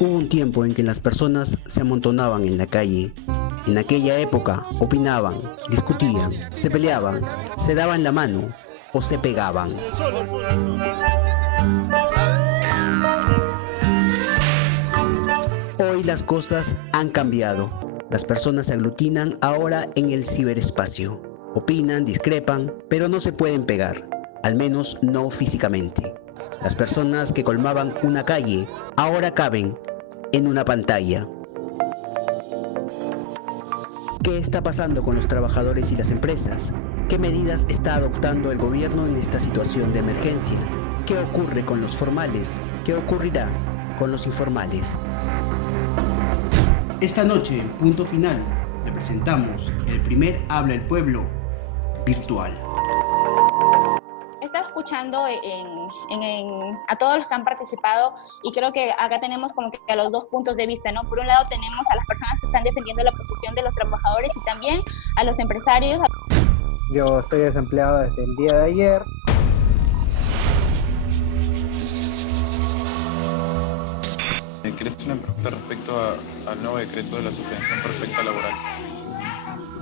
Hubo un tiempo en que las personas se amontonaban en la calle. En aquella época opinaban, discutían, se peleaban, se daban la mano o se pegaban. Hoy las cosas han cambiado. Las personas se aglutinan ahora en el ciberespacio. Opinan, discrepan, pero no se pueden pegar, al menos no físicamente. Las personas que colmaban una calle ahora caben en una pantalla. ¿Qué está pasando con los trabajadores y las empresas? ¿Qué medidas está adoptando el gobierno en esta situación de emergencia? ¿Qué ocurre con los formales? ¿Qué ocurrirá con los informales? Esta noche, en Punto Final, le presentamos el primer Habla el Pueblo virtual. Estaba escuchando a todos los que han participado y creo que acá tenemos como que a los dos puntos de vista, ¿no? Por un lado tenemos a las personas que están defendiendo la posición de los trabajadores y también a los empresarios. Yo estoy desempleado desde el día de ayer. ¿Querés hacer una pregunta respecto al nuevo decreto de la suspensión perfecta laboral?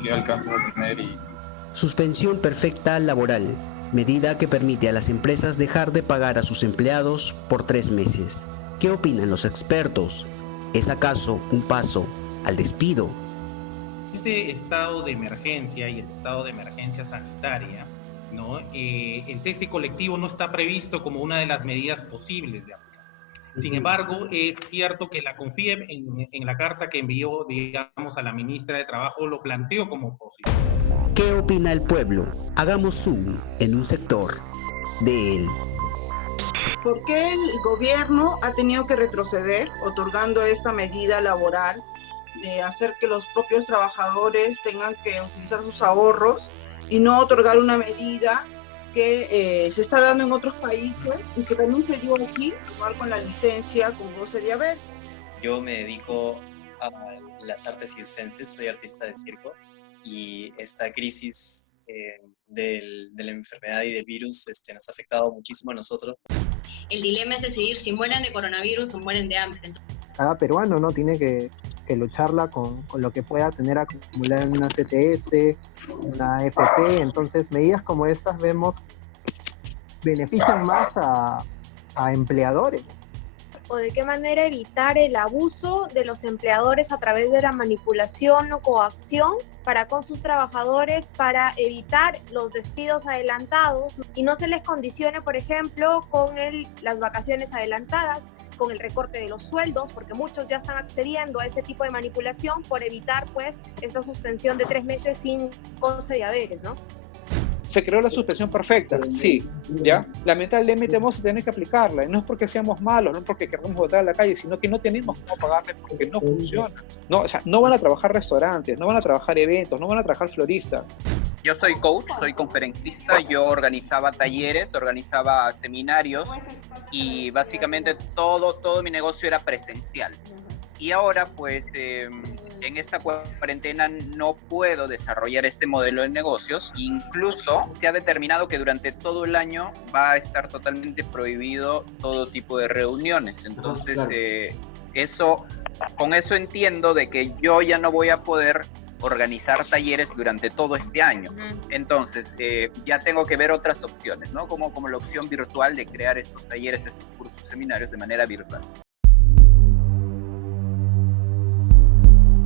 ¿Qué alcanzas a tener y...? Suspensión perfecta laboral, medida que permite a las empresas dejar de pagar a sus empleados por 3 meses. ¿Qué opinan los expertos? ¿Es acaso un paso al despido? Este estado de emergencia y el estado de emergencia sanitaria, ¿no? El cese colectivo no está previsto como una de las medidas posibles de aplicar. Sin embargo, es cierto que la CONFIEP en la carta que envió, digamos, a la ministra de Trabajo lo planteó como posible. ¿Qué opina el pueblo? Hagamos zoom en un sector de él. ¿Por qué el gobierno ha tenido que retroceder otorgando esta medida laboral de hacer que los propios trabajadores tengan que utilizar sus ahorros y no otorgar una medida que se está dando en otros países y que también se dio aquí, igual con la licencia, con goce de haber? Yo me dedico a las artes circenses, soy artista de circo, y esta crisis de la enfermedad y del virus nos ha afectado muchísimo a nosotros. El dilema es decidir si mueren de coronavirus o mueren de hambre. Cada peruano, ¿no?, tiene que lucharla con lo que pueda tener acumulada en una CTS, una FP. Entonces, medidas como estas vemos benefician más a empleadores. O de qué manera evitar el abuso de los empleadores a través de la manipulación o coacción para con sus trabajadores, para evitar los despidos adelantados y no se les condicione, por ejemplo, con las vacaciones adelantadas, con el recorte de los sueldos, porque muchos ya están accediendo a ese tipo de manipulación por evitar, pues, esta suspensión de 3 meses sin goce de haberes, ¿no? Se creó la suspensión perfecta, sí, ¿ya? Lamentablemente vamos a tener que aplicarla, y no es porque seamos malos, no es porque queramos botar a la calle, sino que no tenemos cómo pagarle porque no funciona. No, o sea, no van a trabajar restaurantes, no van a trabajar eventos, no van a trabajar floristas. Yo soy coach, soy conferencista, yo organizaba talleres, organizaba seminarios y básicamente todo mi negocio era presencial. Y ahora pues en esta cuarentena no puedo desarrollar este modelo de negocios. Incluso se ha determinado que durante todo el año va a estar totalmente prohibido todo tipo de reuniones. Entonces con eso entiendo de que yo ya no voy a poder organizar talleres durante todo este año. Entonces ya tengo que ver otras opciones, ¿no? Como la opción virtual de crear estos talleres, estos cursos, seminarios de manera virtual.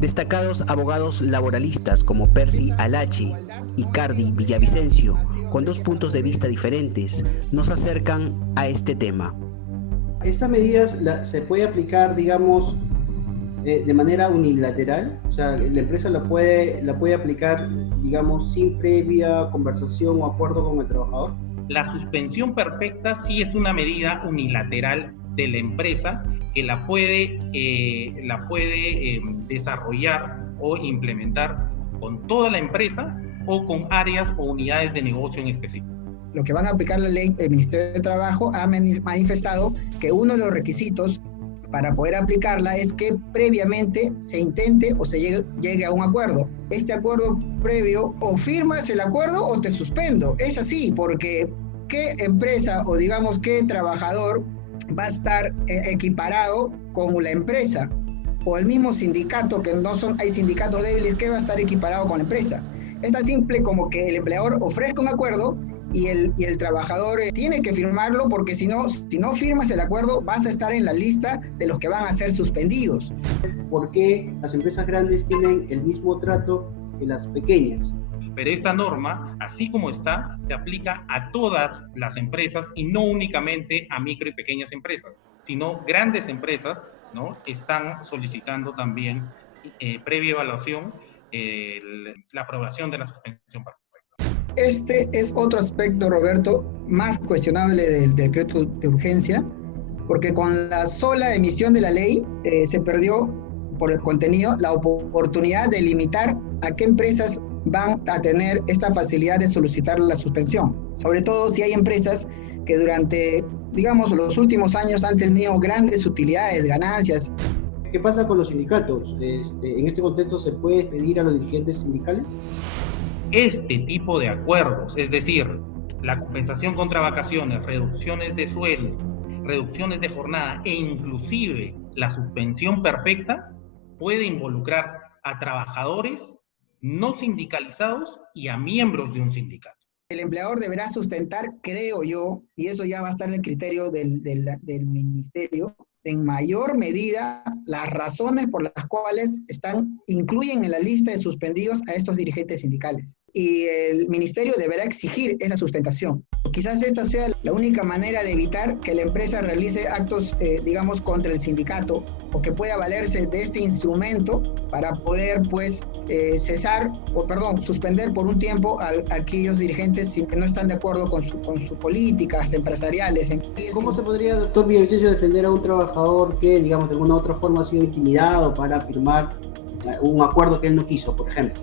Destacados abogados laboralistas como Percy Alachi y Cardi Villavicencio, con 2 puntos de vista diferentes, nos acercan a este tema. ¿Estas medidas se puede aplicar, digamos, de manera unilateral? O sea, la empresa la puede aplicar, digamos, sin previa conversación o acuerdo con el trabajador. La suspensión perfecta sí es una medida unilateral de la empresa que la puede desarrollar o implementar con toda la empresa o con áreas o unidades de negocio en específico. Lo que van a aplicar la ley, el Ministerio de Trabajo ha manifestado que uno de los requisitos para poder aplicarla es que previamente se intente o se llegue a un acuerdo. Este acuerdo previo, o firmas el acuerdo o te suspendo. Es así, porque ¿qué empresa o digamos qué trabajador va a estar equiparado con la empresa, o el mismo sindicato, que no son, hay sindicatos débiles, que va a estar equiparado con la empresa. Es tan simple como que el empleador ofrezca un acuerdo y el trabajador tiene que firmarlo, porque si no firmas el acuerdo vas a estar en la lista de los que van a ser suspendidos. ¿Por qué las empresas grandes tienen el mismo trato que las pequeñas? Pero esta norma, así como está, se aplica a todas las empresas y no únicamente a micro y pequeñas empresas, sino grandes empresas, ¿no? Están solicitando también, previa evaluación, la aprobación de la suspensión perfecta. Este es otro aspecto, Roberto, más cuestionable del decreto de urgencia, porque con la sola emisión de la ley se perdió por el contenido la oportunidad de limitar a qué empresas van a tener esta facilidad de solicitar la suspensión, sobre todo si hay empresas que durante, digamos, los últimos años han tenido grandes utilidades, ganancias. ¿Qué pasa con los sindicatos? ¿En este contexto se puede pedir a los dirigentes sindicales? Este tipo de acuerdos, es decir, la compensación contra vacaciones, reducciones de sueldo, reducciones de jornada e inclusive la suspensión perfecta, puede involucrar a trabajadores no sindicalizados y a miembros de un sindicato. El empleador deberá sustentar, creo yo, y eso ya va a estar en el criterio del ministerio, en mayor medida las razones por las cuales incluyen en la lista de suspendidos a estos dirigentes sindicales. Y el ministerio deberá exigir esa sustentación. Quizás esta sea la única manera de evitar que la empresa realice actos, digamos, contra el sindicato, o que pueda valerse de este instrumento para poder, pues, suspender por un tiempo a aquellos dirigentes que no están de acuerdo con sus políticas empresariales. ¿Cómo se podría, doctor Villavicencio, defender a un trabajador que, digamos, de alguna u otra forma ha sido intimidado para firmar un acuerdo que él no quiso, por ejemplo?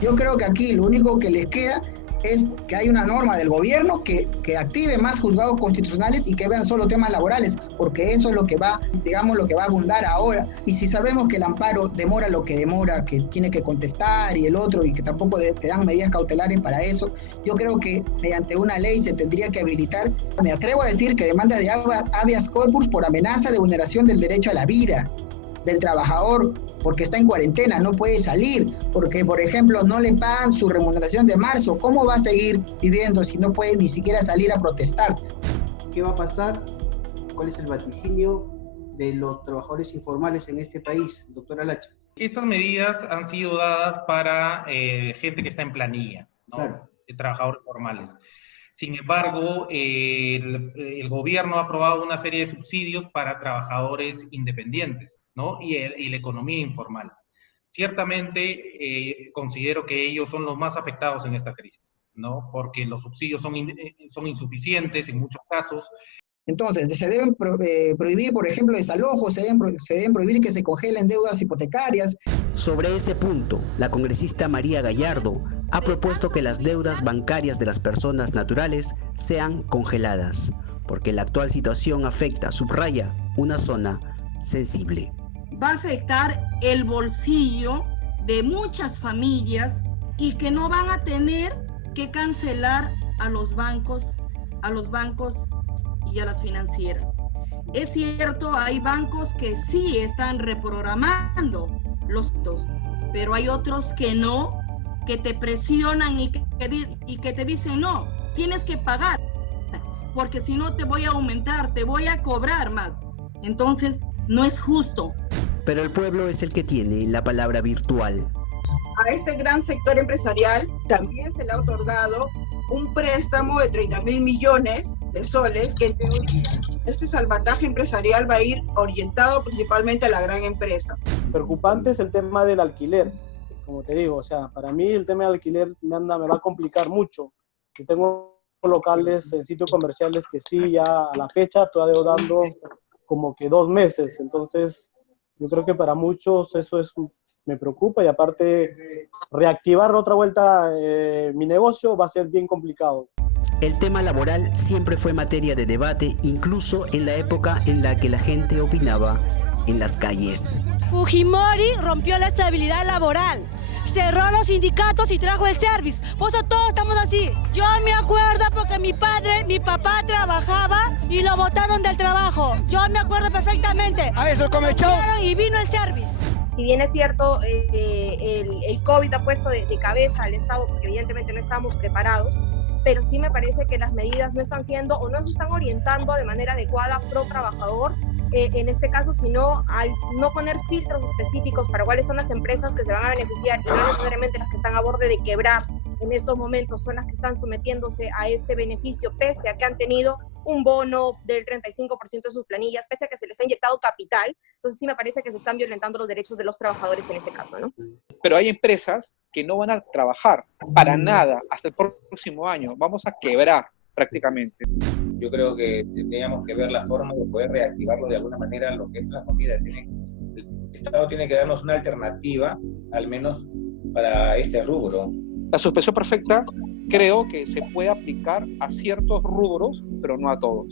Yo creo que aquí lo único que les queda es que hay una norma del gobierno que active más juzgados constitucionales y que vean solo temas laborales, porque eso es lo que va, digamos, lo que va a abundar ahora. Y si sabemos que el amparo demora lo que demora, que tiene que contestar y el otro, y que tampoco te dan medidas cautelares para eso, yo creo que mediante una ley se tendría que habilitar, me atrevo a decir, que demanda de habeas corpus por amenaza de vulneración del derecho a la vida del trabajador, porque está en cuarentena, no puede salir, porque, por ejemplo, no le pagan su remuneración de marzo. ¿Cómo va a seguir viviendo si no puede ni siquiera salir a protestar? ¿Qué va a pasar? ¿Cuál es el vaticinio de los trabajadores informales en este país, doctora Lacha? Estas medidas han sido dadas para gente que está en planilla, ¿no? Claro. Trabajadores formales. Sin embargo, el gobierno ha aprobado una serie de subsidios para trabajadores independientes, ¿no? Y la economía informal. Ciertamente considero que ellos son los más afectados en esta crisis, ¿no? Porque los subsidios son insuficientes en muchos casos. Entonces, se deben prohibir, por ejemplo, desalojos, se deben prohibir que se congelen deudas hipotecarias. Sobre ese punto, la congresista María Gallardo ha propuesto que las deudas bancarias de las personas naturales sean congeladas, porque la actual situación afecta, subraya, una zona sensible. Va a afectar el bolsillo de muchas familias y que no van a tener que cancelar a los bancos y a las financieras. Es cierto, hay bancos que sí están reprogramando los dos, pero hay otros que no, que te presionan y que te dicen no, tienes que pagar, porque si no te voy a aumentar, te voy a cobrar más. Entonces, no es justo. Pero el pueblo es el que tiene la palabra virtual. A este gran sector empresarial también se le ha otorgado un préstamo de 30.000 millones de soles, que en teoría este salvataje empresarial va a ir orientado principalmente a la gran empresa. Preocupante es el tema del alquiler, como te digo, o sea, para mí el tema del alquiler me va a complicar mucho. Yo tengo locales en sitios comerciales que sí, ya a la fecha todavía dando como que 2 meses, entonces yo creo que para muchos eso me preocupa, y aparte reactivar otra vuelta mi negocio va a ser bien complicado. El tema laboral siempre fue materia de debate, incluso en la época en la que la gente opinaba en las calles. Fujimori rompió la estabilidad laboral. cerró los sindicatos y trajo el service. Por eso todos estamos así. Yo me acuerdo porque mi papá trabajaba y lo botaron del trabajo. Yo me acuerdo perfectamente. A eso come chao. Y vino el service. Si bien es cierto, el COVID ha puesto de cabeza al Estado, porque evidentemente no estábamos preparados, pero sí me parece que las medidas no están siendo o no se están orientando de manera adecuada pro trabajador, en este caso, sino al no poner filtros específicos para cuáles son las empresas que se van a beneficiar y no necesariamente las que están a borde de quebrar en estos momentos son las que están sometiéndose a este beneficio, pese a que han tenido un bono del 35% de sus planillas, pese a que se les ha inyectado capital. Entonces sí me parece que se están violentando los derechos de los trabajadores en este caso, ¿no? Pero hay empresas que no van a trabajar para nada hasta el próximo año. Vamos a quebrar prácticamente. Yo creo que teníamos que ver la forma de poder reactivarlo de alguna manera lo que es la comida. El Estado tiene que darnos una alternativa, al menos para este rubro. La suspensión perfecta creo que se puede aplicar a ciertos rubros, pero no a todos.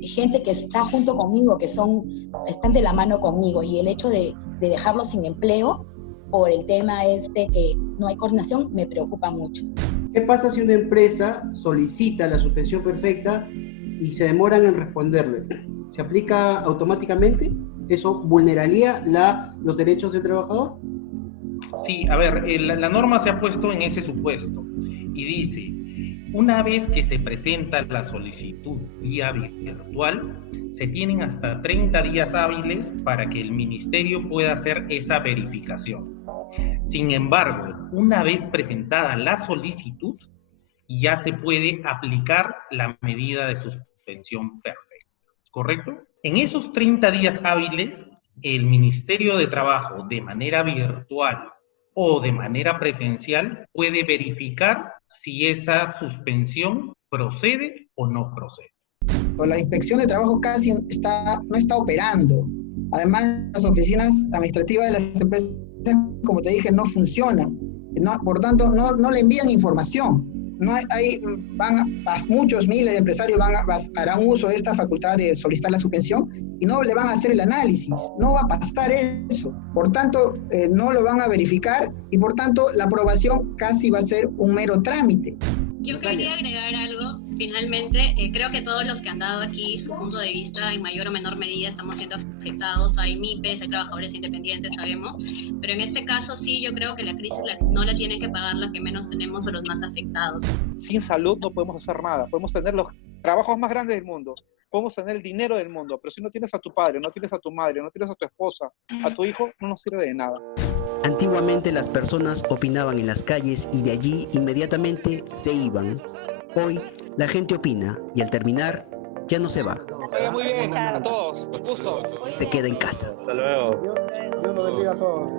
Gente que está junto conmigo, que están de la mano conmigo, y el hecho de dejarlos sin empleo por el tema que no hay coordinación me preocupa mucho. ¿Qué pasa si una empresa solicita la suspensión perfecta y se demoran en responderle? ¿Se aplica automáticamente? ¿Eso vulneraría los derechos del trabajador? Sí, a ver, la norma se ha puesto en ese supuesto y dice, una vez que se presenta la solicitud vía virtual, se tienen hasta 30 días hábiles para que el ministerio pueda hacer esa verificación. Sin embargo, una vez presentada la solicitud, ya se puede aplicar la medida de suspensión perfecta, ¿correcto? En esos 30 días hábiles, el Ministerio de Trabajo, de manera virtual o de manera presencial, puede verificar si esa suspensión procede o no procede. La inspección de trabajo casi no está operando. Además, las oficinas administrativas de las empresas, como te dije, no funcionan. Por tanto, no le envían información. Muchos miles de empresarios harán uso de esta facultad de solicitar la suspensión y no le van a hacer el análisis. No va a pasar eso. Por tanto, no lo van a verificar y por tanto la aprobación casi va a ser un mero trámite. Yo quería agregar algo. Finalmente, creo que todos los que han dado aquí su punto de vista, en mayor o menor medida estamos siendo afectados. Hay MIPES, hay trabajadores independientes, sabemos. Pero en este caso sí, yo creo que la crisis no la tienen que pagar los que menos tenemos o los más afectados. Sin salud no podemos hacer nada. Podemos tener los trabajos más grandes del mundo. Podemos tener el dinero del mundo. Pero si no tienes a tu padre, no tienes a tu madre, no tienes a tu esposa, a tu hijo, no nos sirve de nada. Antiguamente las personas opinaban en las calles y de allí inmediatamente se iban. Hoy la gente opina y al terminar ya no se va. Muy bien, a todos. Gusto. Se queda en casa. Dios lo bendiga a todos.